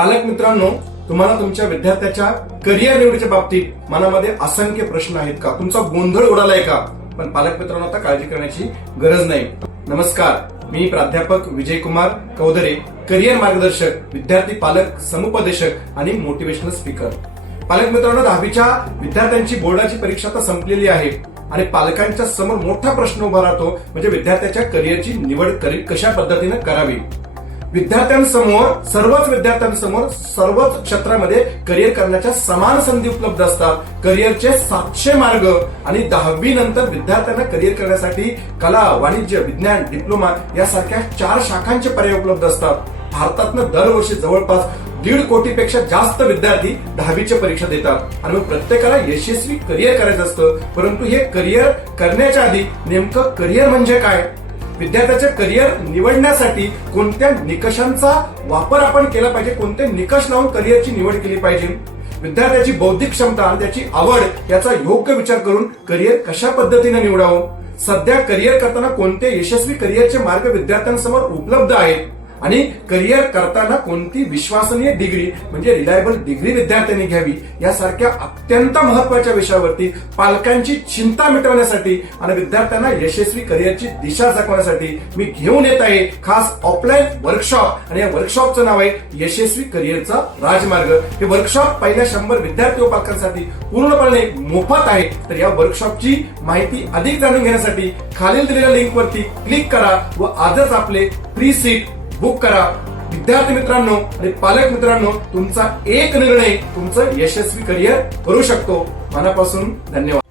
पालक मित्रांनो, तुम्हाला तुमच्या विद्यार्थ्याच्या करिअर निवडीच्या बाबतीत मनामध्ये असंख्य प्रश्न आहेत का? तुमचा गोंधळ उडालाय का? पण पालक मित्रांनो, आता काळजी करण्याची गरज नाही. नमस्कार, मी प्राध्यापक विजयकुमार कौदरे, करिअर मार्गदर्शक, विद्यार्थी पालक समुपदेशक आणि मोटिवेशनल स्पीकर. पालक मित्रांनो, 10वीच्या विद्यार्थ्यांची बोर्डाची परीक्षा आता संपलेली आहे आणि पालकांच्या समोर मोठा प्रश्न उभा राहतो, म्हणजे विद्यार्थ्याच्या करिअरची निवड कशा पद्धतीने करावी. सर्वच विद्यार्थ्यांसमोर सर्वच क्षेत्रामध्ये करिअर करण्याच्या समान संधी उपलब्ध असतात. करिअरचे 700 मार्ग आणि 10वी नंतर विद्यार्थ्यांना करिअर करण्यासाठी कला, वाणिज्य, विज्ञान, डिप्लोमा यासारख्या 4 शाखांचे पर्याय उपलब्ध असतात. भारतातनं दरवर्षी जवळपास 1.5 कोटीपेक्षा जास्त विद्यार्थी 10वीच्या परीक्षा देतात आणि मग प्रत्येकाला यशस्वी करिअर करायचं असतं. परंतु हे करिअर करण्याच्या आधी नेमकं करिअर म्हणजे काय, विद्यार्थ्याचे करिअर निवडण्यासाठी कोणत्या निकषांचा वापर आपण केला पाहिजे, कोणते निकष लावून करिअरची निवड केली पाहिजे, विद्यार्थ्याची बौद्धिक क्षमता आणि त्याची आवड याचा योग्य विचार करून करिअर कशा पद्धतीने निवडावं, सध्या करिअर करताना कोणते यशस्वी करिअरचे मार्ग विद्यार्थ्यांसमोर उपलब्ध आहेत आणि करिअर करताना कोणती विश्वसनीय डिग्री म्हणजे रिलायबल डिग्री विद्यार्थ्यांनी घ्यावी, यासारख्या अत्यंत महत्वाच्या विषयावरती पालकांची चिंता मिटवण्यासाठी आणि विद्यार्थ्यांना यशस्वी करिअरची दिशा दाखवण्यासाठी मी घेऊन येत आहे खास ऑफलाईन वर्कशॉप. आणि या वर्कशॉपचं नाव आहे यशस्वी करिअरचा राजमार्ग. हे वर्कशॉप पहिल्या 100 विद्यार्थी व पालकांसाठी पूर्णपणे मोफत आहे. तर या वर्कशॉपची माहिती अधिक जाणून घेण्यासाठी खालील दिलेल्या लिंकवरती क्लिक करा व आजच आपले फ्री सीट बुक करा. विद्यार्थी मित्रांनो आणि पालक मित्रांनो, तुमचा एक निर्णय तुमचं यशस्वी करिअर करू शकतो. मनापासून धन्यवाद.